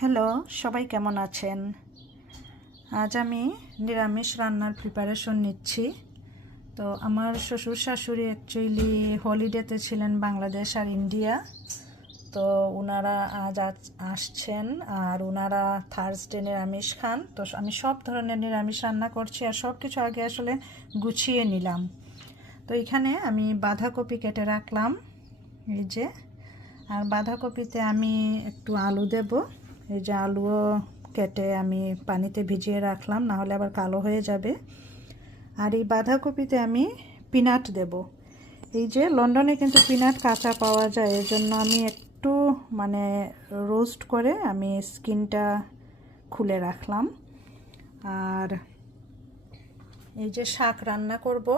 Hello, সবাই কেমন আছেন? আজ আমি নিরামিষ রান্নার প্রিপারেশন নিচ্ছি। তো আমার শ্বশুর শাশুড়ি অ্যাকচুয়ালি হলিডেতে ছিলেন বাংলাদেশ আর ইন্ডিয়া। তো ওনারা আজ আসছেন আর ওনারা থার্সডে নিরামিষ খান। তো আমি সব ধরনের নিরামিষ রান্না করছি আর সব কিছু আগে আসলে গুছিয়ে নিলাম। তো এখানে আমি বাঁধাকপি কেটে রাখলাম, এই যে। আর বাঁধাকপিতে আমি একটু আলু দেব। এই যে আলুও কেটে আমি পানিতে ভিজিয়ে রাখলাম, না হলে আবার কালো হয়ে যাবে। আর এই বাঁধাকপিতে আমি পিনাট দেব। এই যে লন্ডনে কিন্তু পিনাট কাঁচা পাওয়া যায়, এর জন্য আমি একটু রোস্ট করে আমি স্কিনটা খুলে রাখলাম। আর এই যে শাক রান্না করব,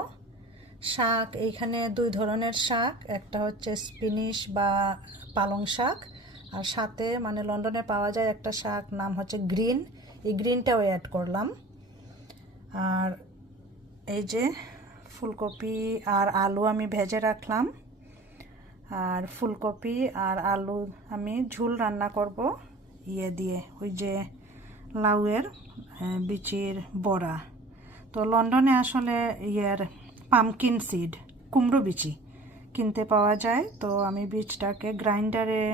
শাক এইখানে দুই ধরনের শাক, একটা হচ্ছে স্পিনিশ বা পালং শাক, আর সাথে লন্ডনে পাওয়া যায় একটা শাক নাম হচ্ছে গ্রিন, এই গ্রিনটাও অ্যাড করলাম। আর এই যে ফুলকপি আর আলু আমি ভেজে রাখলাম। আর ফুলকপি আর আলু আমি ঝোল রান্না করব ইয়ে দিয়ে, ওই যে লাউয়ের বিচির বড়া। তো লন্ডনে আসলে পামকিন সিড, কুমড়ো বিচি কিনতে পাওয়া যায়। তো আমি বীজটাকে গ্রাইন্ডারে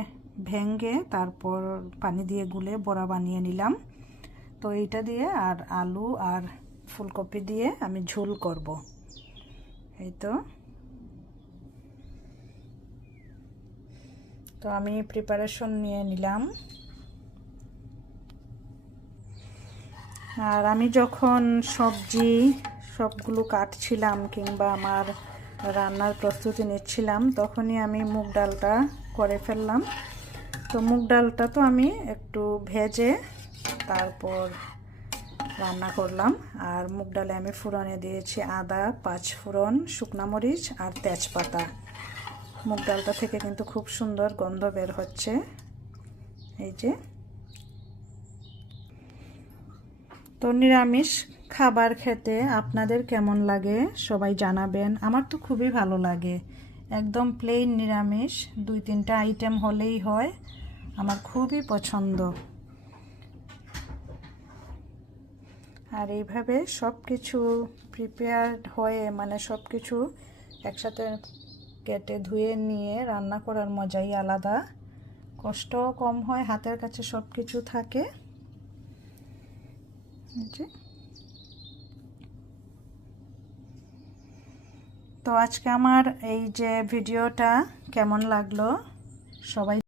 ভেঙে তারপর পানি দিয়ে গুলে বড়া বানিয়ে নিলাম। তো এইটা দিয়ে আর আলু আর ফুলকপি দিয়ে আমি ঝোল করব। এই তো আমি প্রিপারেশন নিয়ে নিলাম। আর আমি যখন সবজি সবগুলো কাটছিলাম কিংবা আমার রান্নার প্রস্তুতি নিচ্ছিলাম, তখনই আমি মুগ ডালটা করে ফেললাম। তো মুগ ডালটা তো আমি একটু ভেজে তারপর রান্না করলাম। আর মুগ ডালে আমি ফোড়নে দিয়েছি আদা, 5 ফোড়ন, শুকনা মরিচ আর তেজপাতা। মুগ ডালটা থেকে কিন্তু খুব সুন্দর গন্ধ বের হচ্ছে। এই যে, তো নিরামিষ খাবার খেতে আপনাদের কেমন লাগে সবাই জানাবেন। আমার তো খুবই ভালো লাগে, একদম প্লেন নিরামিষ 2-3টা আইটেম হলেই হয়, আমার খুবই পছন্দ। আর এইভাবে সব কিছু প্রিপেয়ার্ড হয়ে সব কিছু একসাথে কেটে ধুয়ে নিয়ে রান্না করার মজাই আলাদা, কষ্টও কম হয়, হাতের কাছে সব কিছু থাকে। তো আজকে আমার এই যে ভিডিওটা কেমন লাগলো সবাই